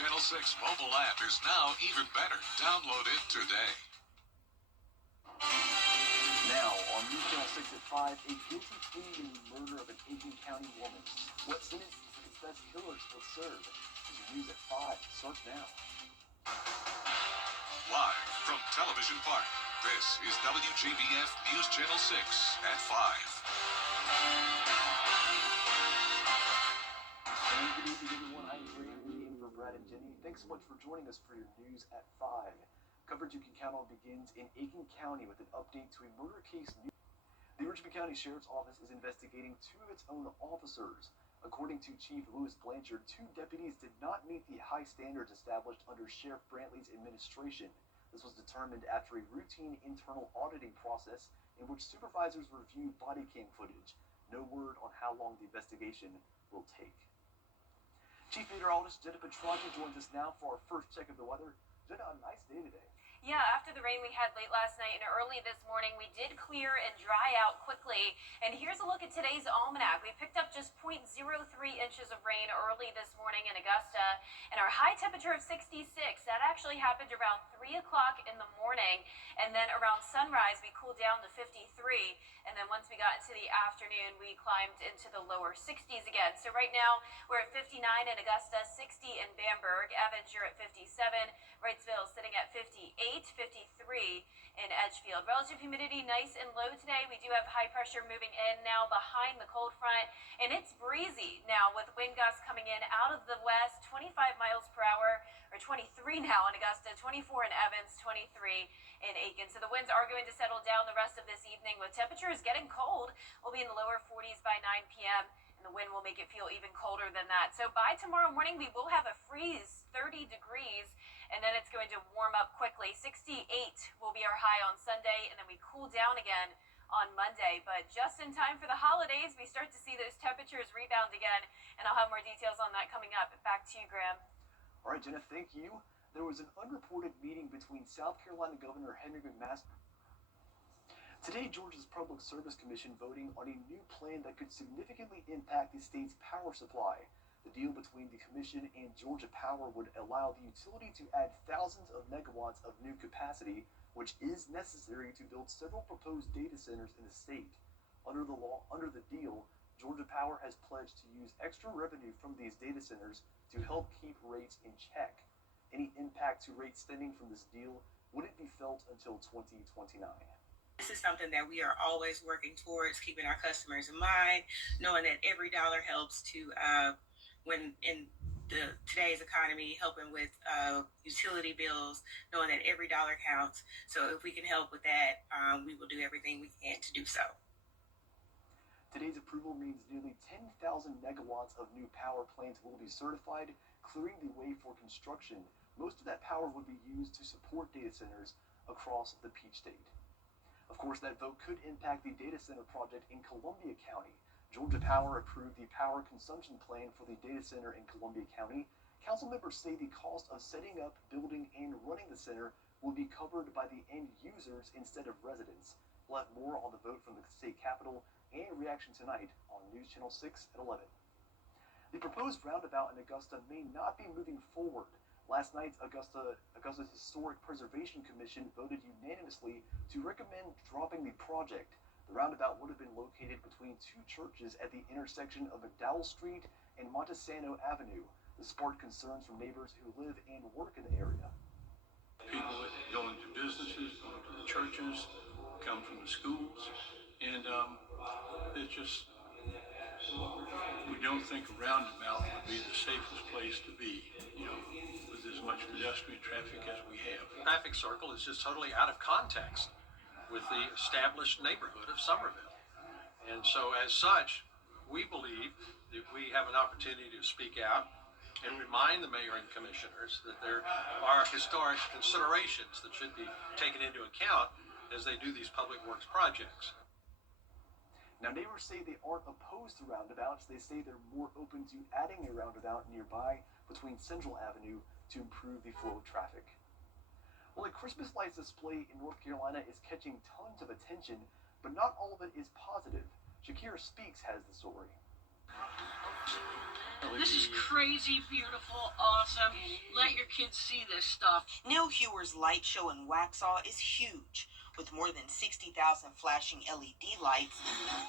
Channel 6 mobile app is now even better. Download it today. Now, on News Channel 6 at 5, a guilty plea in the murder of an Aiken County woman. What sentence the confessed killers will serve? As you news at 5 starts now. Live from Television Park, this is WJBF News Channel 6 at 5. And good evening, everyone. I'm Randy in for Brad and Jenny. Thanks so much for joining us for your news at 5. Coverage you can count on begins in Aiken County with an update to a murder case. The Richmond County Sheriff's Office is investigating two of its own officers. According to Chief Louis Blanchard, two deputies did not meet the high standards established under Sheriff Brantley's administration. This was determined after a routine internal auditing process in which supervisors reviewed body cam footage. No word on how long the investigation will take. Chief Meteorologist Jenna Petraggi joins us now for our first check of the weather. Jenna, a nice day today. Yeah, after the rain we had late last night and early this morning, we did clear and dry out quickly. And here's a look at today's almanac. We picked up just 0.03 inches of rain early this morning in Augusta. And our high temperature of 66, that actually happened around 3 o'clock in the morning. And then around sunrise, we cooled down to 53. And then once we got into the afternoon, we climbed into the lower 60s again. So right now, we're at 59 in Augusta, 60 in Bamberg. Evans, you're at 57. Wrightsville sitting at 58. 53 in Edgefield. Relative humidity nice and low today. We do have high pressure moving in now behind the cold front, and it's breezy now with wind gusts coming in out of the west, 25 miles per hour, or 23 now in Augusta, 24 in Evans, 23 in Aiken. So the winds are going to settle down the rest of this evening with temperatures getting cold. We'll be in the lower 40s by 9 p.m. and the wind will make it feel even colder than that. So by tomorrow morning, we will have a freeze, 30 degrees, and then it's going to warm up quickly. 68 will be our high on Sunday, and then we cool down again on Monday. But just in time for the holidays, we start to see those temperatures rebound again, and I'll have more details on that coming up. Back to you, Graham. All right, Jenna, thank you. There was an unreported meeting between South Carolina Governor Henry McMaster. Today, Georgia's Public Service Commission voting on a new plan that could significantly impact the state's power supply. The deal between the Commission and Georgia Power would allow the utility to add thousands of megawatts of new capacity, which is necessary to build several proposed data centers in the state. Under the deal, Georgia Power has pledged to use extra revenue from these data centers to help keep rates in check. Any impact to rate spending from this deal wouldn't be felt until 2029. This is something that we are always working towards, keeping our customers in mind, knowing that every dollar helps to when in today's economy, helping with utility bills, knowing that every dollar counts. So if we can help with that, we will do everything we can to do so. Today's approval means nearly 10,000 megawatts of new power plants will be certified, clearing the way for construction. Most of that power would be used to support data centers across the Peach State. Of course, that vote could impact the data center project in Columbia County. Georgia Power approved the power consumption plan for the data center in Columbia County. Council members say the cost of setting up, building, and running the center will be covered by the end users instead of residents. We'll have more on the vote from the state capitol and reaction tonight on News Channel 6 at 11. The proposed roundabout in Augusta may not be moving forward. Last night, Augusta's Historic Preservation Commission voted unanimously to recommend dropping the project. The roundabout would have been located between two churches at the intersection of McDowell Street and Montesano Avenue. This sparked concerns from neighbors who live and work in the area. People going to businesses, going to the churches, come from the schools, and it's just, we don't think a roundabout would be the safest place to be, with as much pedestrian traffic as we have. Traffic circle is just totally out of context with the established neighborhood of Somerville. And so as such, we believe that we have an opportunity to speak out and remind the mayor and commissioners that there are historic considerations that should be taken into account as they do these public works projects. Now, neighbors say they aren't opposed to roundabouts. They say they're more open to adding a roundabout nearby between Central Avenue to improve the flow of traffic. Well, a Christmas lights display in North Carolina is catching tons of attention, but not all of it is positive. Shakira Speaks has the story. This is crazy, beautiful, awesome. Let your kids see this stuff. Neil Hewer's light show in Waxhaw is huge, with more than 60,000 flashing LED lights,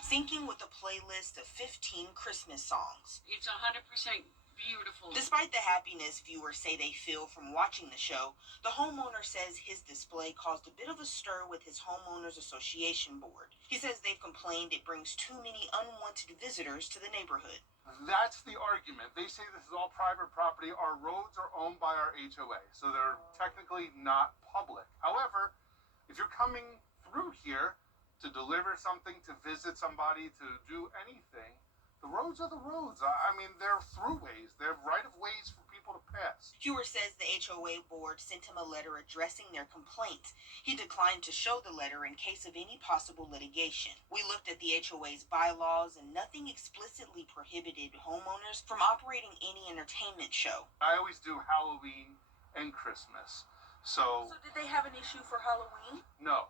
syncing with a playlist of 15 Christmas songs. It's 100% beautiful. Despite the happiness viewers say they feel from watching the show, the homeowner says his display caused a bit of a stir with his homeowners association board. He says they've complained it brings too many unwanted visitors to the neighborhood. That's the argument. They say this is all private property. Our roads are owned by our HOA, so they're technically not public. However, if you're coming through here to deliver something, to visit somebody, to do anything, the roads are the roads. I mean, they're throughways. They're right-of-ways for people to pass. Hewer says the HOA board sent him a letter addressing their complaints. He declined to show the letter in case of any possible litigation. We looked at the HOA's bylaws, and nothing explicitly prohibited homeowners from operating any entertainment show. I always do Halloween and Christmas. So did they have an issue for Halloween? No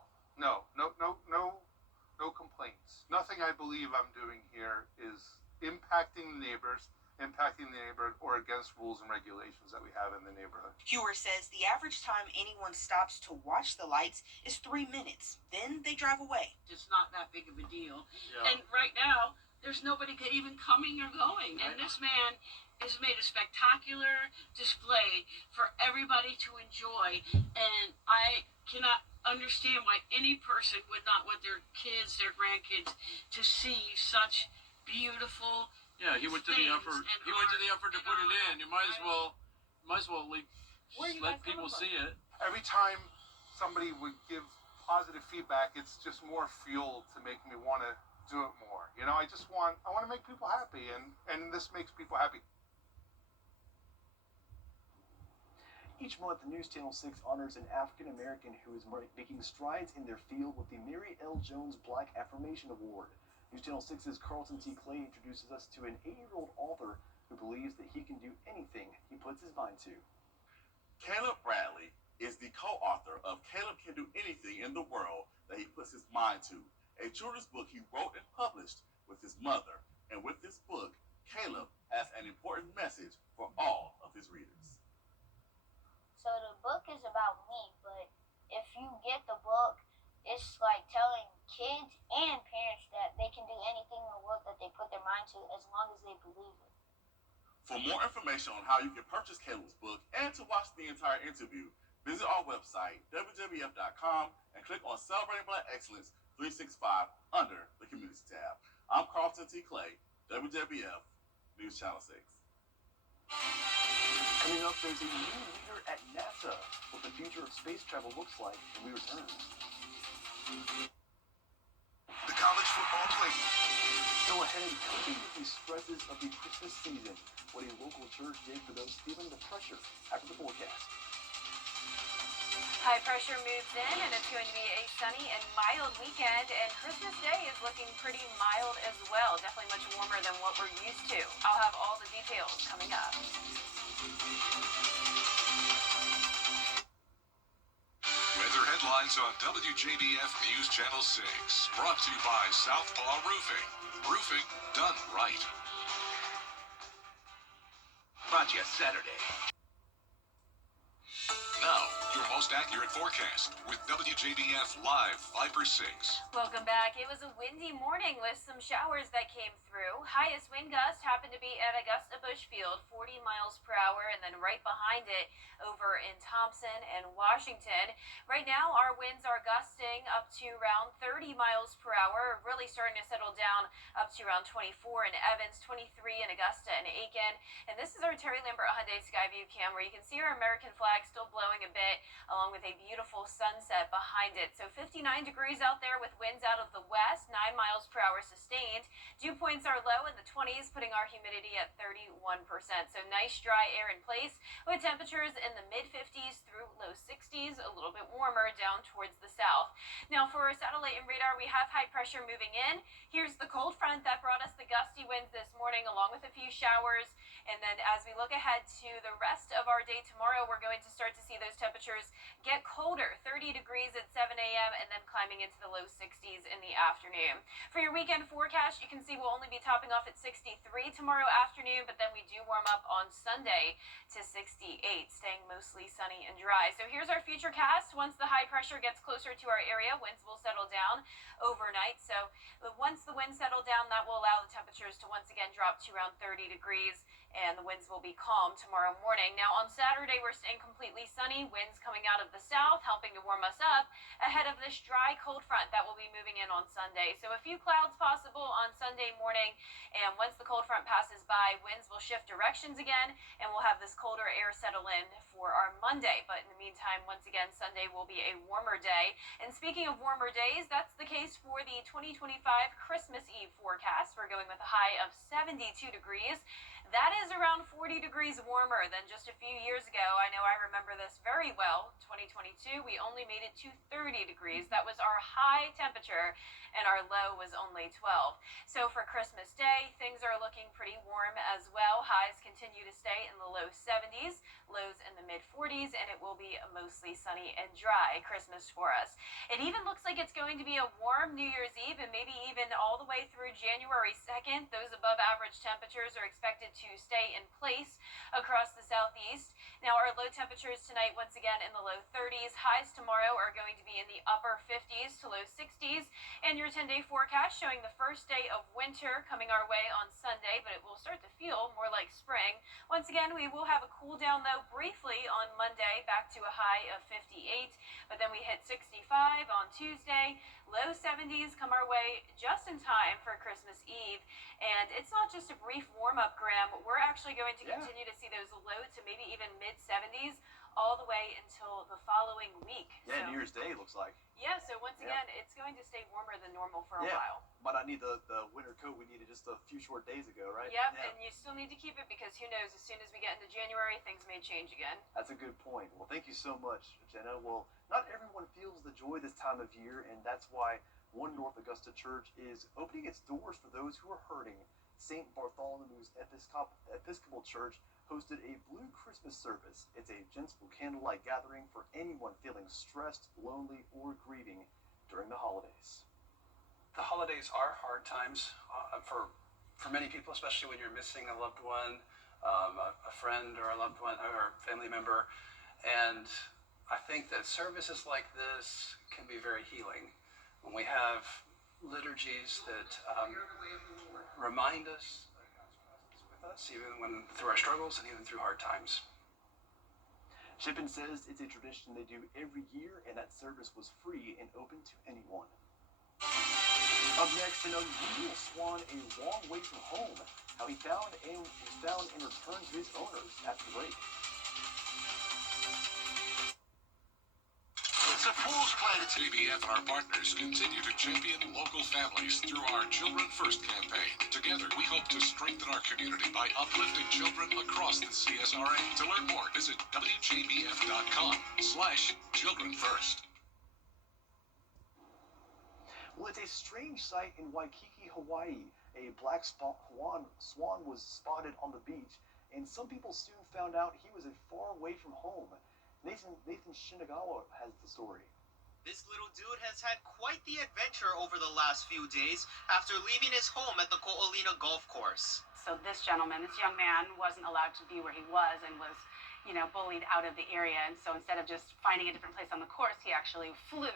complaints. Nothing I believe I'm doing here is impacting the neighborhood, or against rules and regulations that we have in the neighborhood. Hewer says the average time anyone stops to watch the lights is 3 minutes. Then they drive away. It's not that big of a deal. Yeah. And right now, there's nobody even coming or going. And this man has made a spectacular display for everybody to enjoy. And I cannot understand why any person would not want their kids, their grandkids, to see such beautiful. Yeah, he went to the effort. He went to the effort to put it in. You might as well let people see it. Every time somebody would give positive feedback, it's just more fuel to make me want to do it more. You know, I want to make people happy, and this makes people happy. Each month, News Channel 6 honors an African American who is making strides in their field with the Mary L. Jones Black Affirmation Award. News Channel 6's Carlton T. Clay introduces us to an 80-year-old author who believes that he can do anything he puts his mind to. Caleb Bradley is the co-author of Caleb Can Do Anything in the World That He Puts His Mind To, a children's book he wrote and published with his mother. And with this book, Caleb has an important message for all of his readers. So the book is about me, but if you get the book, it's like telling kids and parents that they can do anything in the world that they put their mind to as long as they believe it. For more information on how you can purchase Caleb's book and to watch the entire interview, visit our website, WJBF.com, and click on Celebrating Black Excellence 365 under the Community tab. I'm Carlton T. Clay, WJBF, News Channel 6. Coming up, there's a new leader at NASA. What the future of space travel looks like when we return. The college football playbook. So ahead, coping with the stresses of the Christmas season. What a local church did for those feeling the pressure after the forecast. High pressure moves in, and it's going to be a sunny and mild weekend, and Christmas Day is looking pretty mild as well. Definitely much warmer than what we're used to. I'll have all the details coming up. Weather headlines on WJBF News Channel 6. Brought to you by Southpaw Roofing. Roofing done right. Brought to you Saturday. Now, your most accurate forecast with WJBF Live Viper 6. Welcome back. It was a windy morning with some showers that came through. Highest wind gust happened to be at Augusta Bushfield, 40 miles per hour, and then right behind it over in Thompson and Washington. Right now, our winds are gusting up to around 30 miles per hour, really starting to settle down up to around 24 in Evans, 23 in Augusta and Aiken. And this is our Terry Lambert Hyundai Skyview cam, where you can see our American flag still blowing a bit, along with a beautiful sunset behind it. So 59 degrees out there with winds out of the west, 9 miles per hour sustained. Dew points are low in the 20s, putting our humidity at 31%. So nice dry air in place with temperatures in the mid-50s through low 60s, a little bit warmer down towards the south. Now for our satellite and radar, we have high pressure moving in. Here's the cold front that brought us the gusty winds this morning, along with a few showers. And then as we look ahead to the rest of our day tomorrow, we're going to start to see those temperatures get colder, 30 degrees at 7 a.m. and then climbing into the low 60s in the afternoon. For your weekend forecast, you can see we'll only be topping off at 63 tomorrow afternoon, but then we do warm up on Sunday to 68, staying mostly sunny and dry. So here's our future cast. Once the high pressure gets closer to our area, winds will settle down overnight. So once the winds settle down, that will allow the temperatures to once again drop to around 30 degrees, and the winds will be calm tomorrow morning. Now on Saturday, we're staying completely sunny, winds coming out of the south, helping to warm us up ahead of this dry cold front that will be moving in on Sunday. So a few clouds possible on Sunday morning, and once the cold front passes by, winds will shift directions again, and we'll have this colder air settle in for our Monday. But in the meantime, once again, Sunday will be a warmer day. And speaking of warmer days, that's the case for the 2025 Christmas Eve forecast. We're going with a high of 72 degrees. That is around 40 degrees warmer than just a few years ago. I know I remember this very well. 2022, we only made it to 30 degrees. That was our high temperature, and our low was only 12. So for Christmas Day, things are looking pretty warm as well. Highs continue to stay in the low 70s, lows in the mid 40s, and it will be a mostly sunny and dry Christmas for us. It even looks like it's going to be a warm New Year's Eve, and maybe even all the way through January 2nd. Those above average temperatures are expected to stay in place across the southeast. Now our low temperatures tonight, once again in the low 30s. Highs tomorrow are going to be in the upper 50s to low 60s. And your 10-day forecast showing the first day of winter coming our way on Sunday, but it will start to feel more like spring. Once again, we will have a cool down though briefly on Monday, back to a high of 58, but then we hit 65 on Tuesday. Low 70s come our way just in time for Christmas Eve. And it's not just a brief warm-up, Graham. We're actually going to continue to see those low to maybe even mid-70s all the way until the following week. Yeah, New Year's Day looks like. Yeah, so once again, it's going to stay warmer than normal for a while. Might not need the winter coat we needed just a few short days ago, right? Yep, and you still need to keep it because who knows, as soon as we get into January, things may change again. That's a good point. Well, thank you so much, Jenna. Well, not everyone feels the joy this time of year, and that's why One North Augusta Church is opening its doors for those who are hurting. St. Bartholomew's Episcopal Church hosted a Blue Christmas service. It's a gentle candlelight gathering for anyone feeling stressed, lonely, or grieving during the holidays. The holidays are hard times for many people, especially when you're missing a loved one, a friend or a loved one or a family member. And I think that services like this can be very healing. When we have liturgies that remind us that God's presence with us, even through our struggles and even through hard times. Shippen says it's a tradition they do every year, and that service was free and open to anyone. Up next, an unusual swan a long way from home. How he found and returned to his owners after the break. It's a fool's play. WJBF and our partners continue to champion local families through our Children First campaign. Together, we hope to strengthen our community by uplifting children across the CSRA. To learn more, visit WJBF.com/Children First. Well, it's a strange sight in Waikiki, Hawaii. A black swan was spotted on the beach, and some people soon found out he was far away from home. Nathan Shinagawa has the story. This little dude has had quite the adventure over the last few days after leaving his home at the Ko'olina golf course. So this young man, wasn't allowed to be where he was and was, bullied out of the area. And so instead of just finding a different place on the course, he actually flew.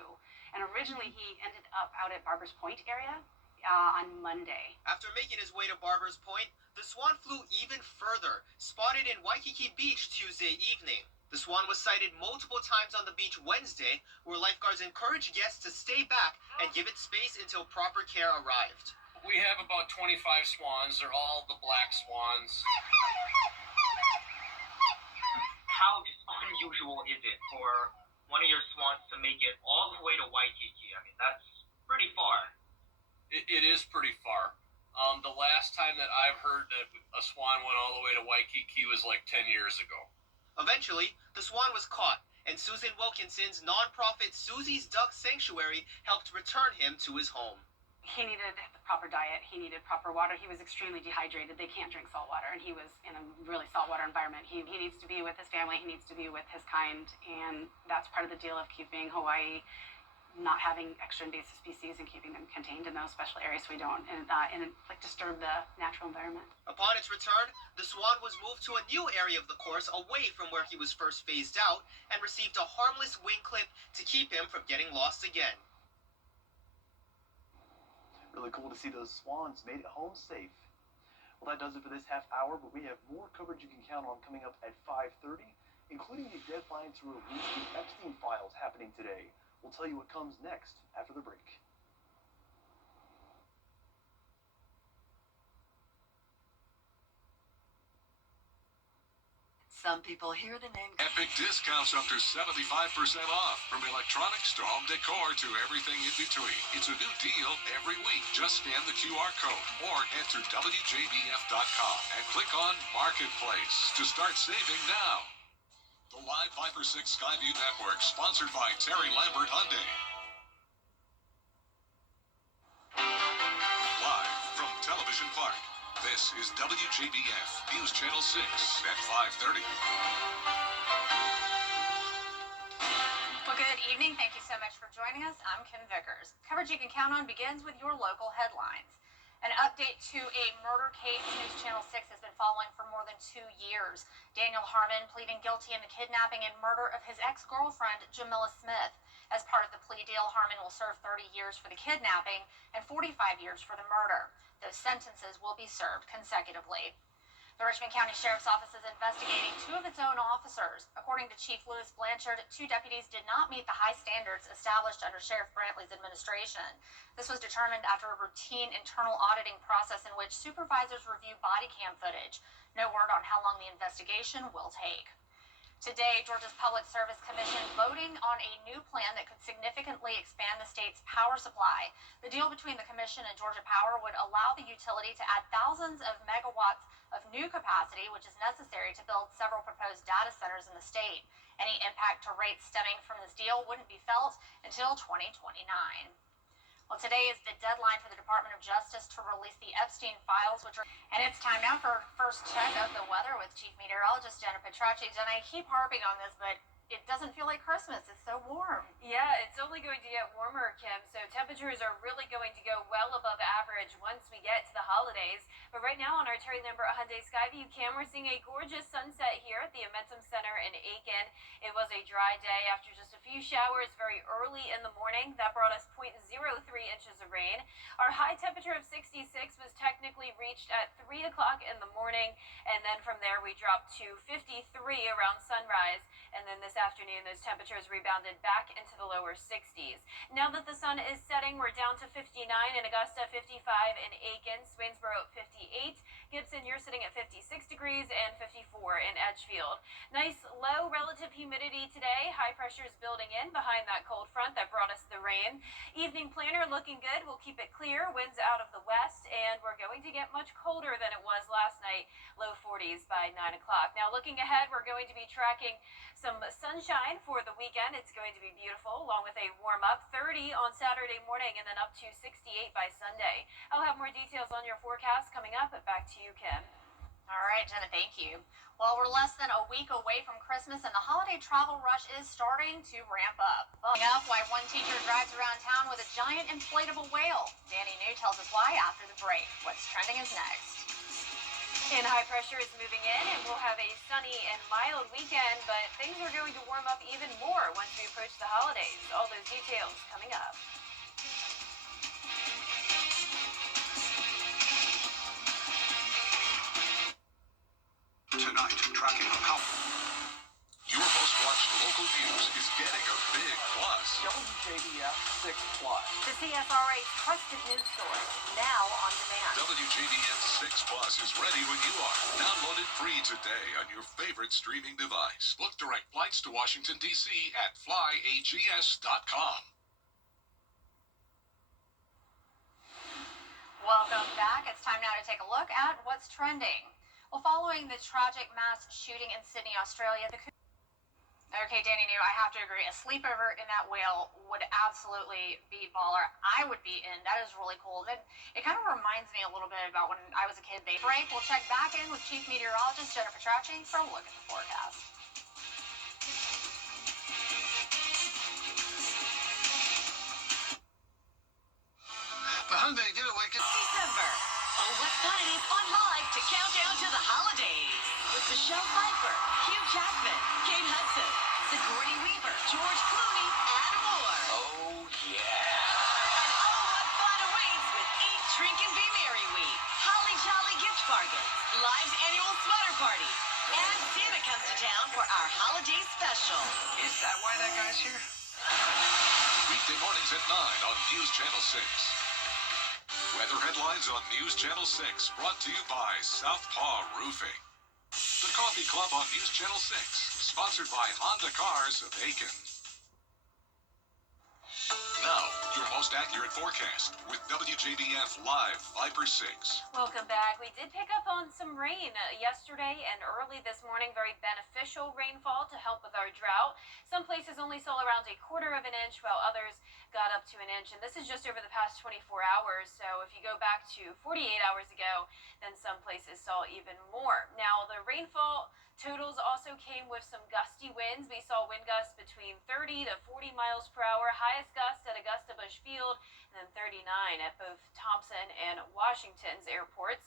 And originally he ended up out at Barbers Point area on Monday. After making his way to Barbers Point, the swan flew even further, spotted in Waikiki Beach Tuesday evening. The swan was sighted multiple times on the beach Wednesday, where lifeguards encouraged guests to stay back and give it space until proper care arrived. We have about 25 swans. They're all the black swans. How unusual is it for one of your swans to make it all the way to Waikiki? I mean, that's pretty far. It is pretty far. The last time that I've heard that a swan went all the way to Waikiki was like 10 years ago. Eventually, the swan was caught, and Susan Wilkinson's nonprofit Susie's Duck Sanctuary helped return him to his home. he needed the proper diet. He needed proper water. He was extremely dehydrated. They can't drink salt water, and he was in a really saltwater environment. He needs to be with his family. He needs to be with his kind, and that's part of the deal of keeping Hawaii not having extra invasive species and keeping them contained in those special areas so we don't disturb the natural environment. Upon its return, the swan was moved to a new area of the course away from where he was first phased out and received a harmless wing clip to keep him from getting lost again. Really cool to see those swans made it home safe. Well, that does it for this half hour, but we have more coverage you can count on coming up at 5:30, including the deadline to release the Epstein files happening today. We'll tell you what comes next after the break. Some people hear the name. Epic discounts up to 75% off. From electronics to home decor to everything in between. It's a new deal every week. Just scan the QR code or head to WJBF.com and click on Marketplace to start saving now. The Live 5 for 6 Skyview Network, sponsored by Terry Lambert Hyundai. Live from Television Park, this is WJBF News Channel 6 at 5:30. Well, good evening. Thank you so much for joining us. I'm Kim Vickers. Coverage you can count on begins with your local headlines. An update to a murder case News Channel 6 has been following for more than 2 years. Daniel Harmon pleading guilty in the kidnapping and murder of his ex-girlfriend, Jamila Smith. As part of the plea deal, Harmon will serve 30 years for the kidnapping and 45 years for the murder. Those sentences will be served consecutively. The Richmond County Sheriff's Office is investigating 2 of its own officers. According to Chief Louis Blanchard, 2 deputies did not meet the high standards established under Sheriff Brantley's administration. This was determined after a routine internal auditing process in which supervisors review body cam footage. No word on how long the investigation will take. Today, Georgia's Public Service Commission voting on a new plan that could significantly expand the state's power supply. The deal between the Commission and Georgia Power would allow the utility to add thousands of megawatts of new capacity, which is necessary to build several proposed data centers in the state. Any impact to rates stemming from this deal wouldn't be felt until 2029. Well, today is the deadline for the Department of Justice to release the Epstein files, and it's time now for our first check of the weather with Chief Meteorologist Jenna Petracci. Jenna, I keep harping on this, but it doesn't feel like Christmas. It's so warm. Yeah, it's only going to get warmer, Kim, so temperatures are really going to go well above average once we get to the holidays. But right now on our Terry Lambert Hyundai Skyview cam, we're seeing a gorgeous sunset here at the Amentum Center in Aiken. It was a dry day after just a few showers very early in the morning. That brought us 0.03 inches of rain. Our high temperature of 66 was technically reached at 3 o'clock in the morning, and then from there we dropped to 53 around sunrise. And then this afternoon, those temperatures rebounded back into the lower 60s. Now that the sun is setting, we're down to 59 in Augusta, 55 in Aiken, Swainsboro at 58. Gibson, you're sitting at 56 degrees and 54 in Edgefield. Nice low relative humidity today. High pressure is building in behind that cold front that brought us the rain. Evening planner looking good. We'll keep it clear. Winds out of the west, and we're going to get much colder than it was last night. Low 40s by 9 o'clock. Now looking ahead, we're going to be tracking some sunshine for the weekend. It's going to be beautiful, along with a warm up 30 on Saturday morning and then up to 68 by Sunday. I'll have more details on your forecast coming up. Back to you, Kim. All right, Jenna, thank you. Well, we're less than a week away from Christmas, and the holiday travel rush is starting to ramp up. Following up, why one teacher drives around town with a giant inflatable whale. Danny New tells us why after the break. What's trending is next. And high pressure is moving in, and we'll have a sunny and mild weekend, but things are going to warm up even more once we approach the holidays. All those details coming up. Tonight, tracking a couple. Your most watched local news is getting a big plus. WJBF 6 Plus. The CSRA's trusted news source, now on demand. WJBF 6 Plus is ready when you are. Download it free today on your favorite streaming device. Book direct flights to Washington, D.C. at flyags.com. Welcome back. It's time now to take a look at what's trending. Well, following the tragic mass shooting in Sydney, Australia, Okay, Danny New, I have to agree. A sleepover in that whale would absolutely be baller. I would be in. That is really cool. It kind of reminds me a little bit about when I was a kid. Break. We'll check back in with Chief Meteorologist Jennifer Trauchy for a look at the forecast. The Hyundai Getaway December. Oh, what fun it is on Live to count down to the holidays. With Michelle Pfeiffer, Hugh Jackman, Kate Hudson, Sigourney Weaver, George Clooney, and more. Oh, yeah. And oh, what fun awaits with Eat, Drink, and Be Merry Week. Holly Jolly gift bargains, Live's annual sweater party, and Santa comes to town for our holiday special. Is that why that guy's here? Weekday mornings at 9 on News Channel 6. Weather headlines on News Channel 6, brought to you by Southpaw Roofing. The Coffee Club on News Channel 6, sponsored by Honda Cars of Aiken. Now, your most accurate forecast with WJBF Live Viper 6. Welcome back. We did pick up on some rain yesterday and early this morning. Very beneficial rainfall to help with our drought. Some places only saw around 1/4 of an inch, while others got up to an inch. And this is just over the past 24 hours. So if you go back to 48 hours ago, then some places saw even more. Now, the rainfall totals also came with some gusty winds. We saw wind gusts between 30 to 40 miles per hour. Highest gust at Augusta Bush Field, and then 39 at both Thompson and Washington's airports.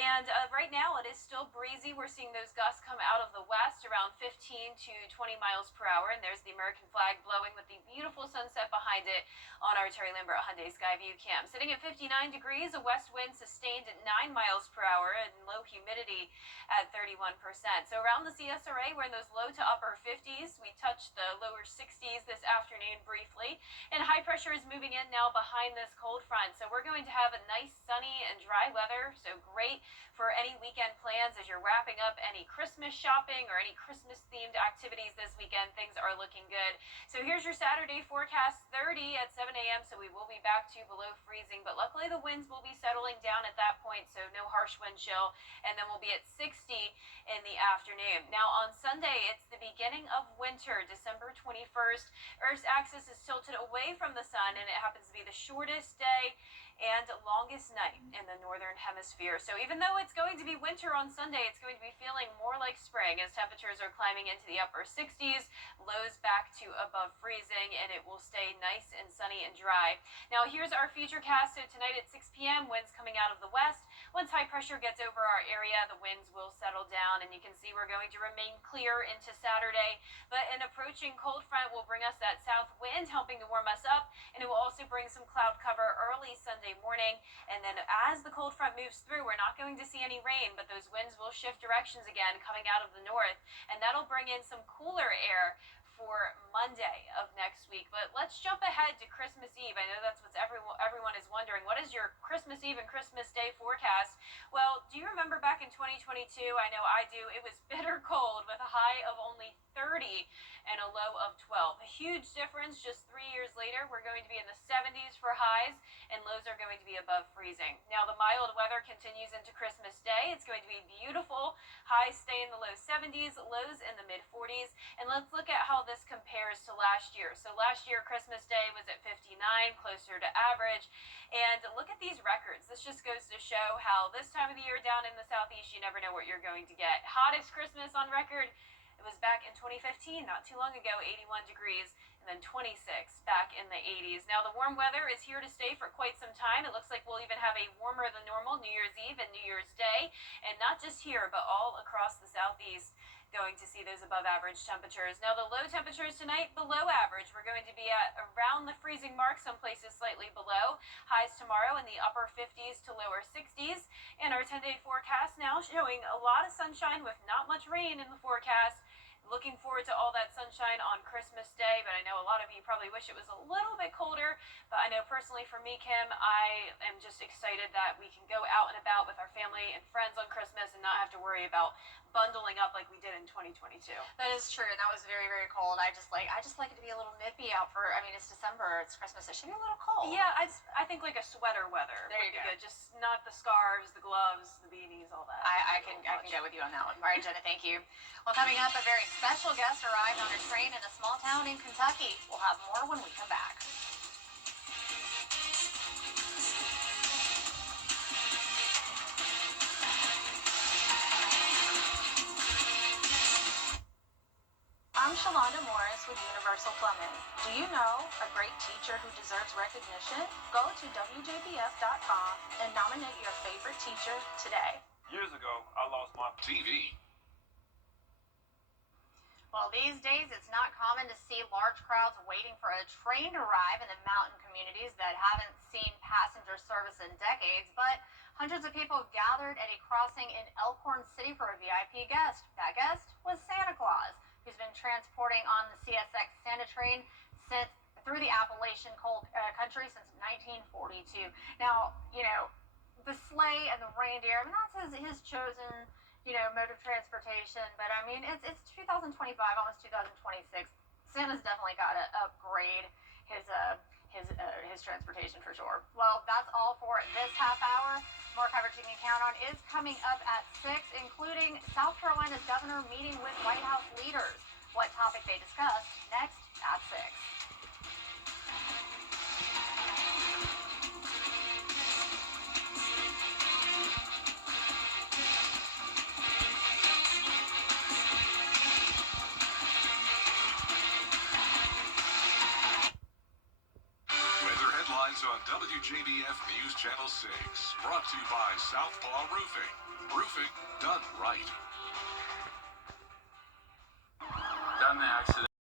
And right now it is still breezy. We're seeing those gusts come out of the west around 15 to 20 miles per hour. And there's the American flag blowing with the beautiful sunset behind it on our Terry Lambert Hyundai Skyview cam. Sitting at 59 degrees, a west wind sustained at 9 miles per hour, and low humidity at 31%. So around the CSRA, we're in those low to upper 50s. We touched the lower 60s this afternoon briefly. And high pressure is moving in now behind this cold front. So we're going to have a nice sunny and dry weather. So great for any weekend plans as you're wrapping up any Christmas shopping or any Christmas themed activities this weekend. Things are looking good. So here's your Saturday forecast, 30 at 7 a.m. So we will be back to below freezing, but luckily the winds will be settling down at that point. So no harsh wind chill. And then we'll be at 60 in the afternoon. Now on Sunday, it's the beginning of winter, December 21st. Earth's axis is tilted away from the sun, and it happens to be the shortest day and longest night in the northern hemisphere. So even though it's going to be winter on Sunday, it's going to be feeling more like spring as temperatures are climbing into the upper 60s, lows back to above freezing, and it will stay nice and sunny and dry. Now here's our futurecast. So tonight at 6 p.m., winds coming out of the west. Once high pressure gets over our area, the winds will settle down, and you can see we're going to remain clear into Saturday. But an approaching cold front will bring us that south wind, helping to warm us up, and it will also bring some cloud cover early Sunday morning. And then as the cold front moves through, we're not going to see any rain, but those winds will shift directions again coming out of the north, and that'll bring in some cooler air for Monday of next week. But let's jump ahead to Christmas Eve. I know that's what everyone is wondering. What is your Christmas Eve and Christmas Day forecast? Well, do you remember back in 2022? I know I do. It was bitter cold with a high of only 30 and a low of 12. A huge difference just 3 years later. We're going to be in the 70s for highs, and lows are going to be above freezing. Now the mild weather continues into Christmas Day. It's going to be beautiful. Highs stay in the low 70s, lows in the mid 40s. And let's look at how this compares to last year. So last year Christmas Day was at 59, closer to average. And look at these records. This just goes to show how this time of the year down in the southeast, you never know what you're going to get. Hottest Christmas on record, it was back in 2015, not too long ago, 81 degrees, and then 26 back in the 80s. Now the warm weather is here to stay for quite some time. It looks like we'll even have a warmer than normal New Year's Eve and New Year's Day, and not just here, but all across the southeast. Going to see those above average temperatures. Now the low temperatures tonight, below average. We're going to be at around the freezing mark, some places slightly below. Highs tomorrow in the upper 50s to lower 60s. And our 10-day forecast now showing a lot of sunshine with not much rain in the forecast. Looking forward to all that sunshine on Christmas Day, but I know a lot of you probably wish it was a little bit colder. But I know personally for me, Kim, I am just excited that we can go out and about with our family and friends on Christmas and not have to worry about bundling up like we did in 2022. That is true, and that was very, very cold. I just like it to be a little nippy out for. I mean, it's December, it's Christmas. It should be a little cold. Yeah, I think like a sweater weather There would you be go. good. Just not the scarves, the gloves, the beanies, all that. I can go with you on that one. All right, Jenna, thank you. Well, coming up, a very Special guest arrived on a train in a small town in Kentucky. We'll have more when we come back. I'm Shalonda Morris with Universal Plumbing. Do you know a great teacher who deserves recognition? Go to WJBF.com and nominate your favorite teacher today. Years ago, I lost my TV. Well, these days it's not common to see large crowds waiting for a train to arrive in the mountain communities that haven't seen passenger service in decades, but hundreds of people gathered at a crossing in Elkhorn City for a VIP guest. That guest was Santa Claus, who's been transporting on the CSX Santa train through the Appalachian country since 1942. Now, the sleigh and the reindeer, that's his chosen, mode of transportation. But I mean, it's 2025, almost 2026. Santa's definitely got to upgrade his transportation for sure. Well, that's all for this half hour. More coverage you can count on is coming up at 6, including South Carolina's governor meeting with White House leaders. What topic they discussed next at 6. On WJBF News Channel 6, brought to you by Southpaw Roofing. Roofing done right. got in an accident.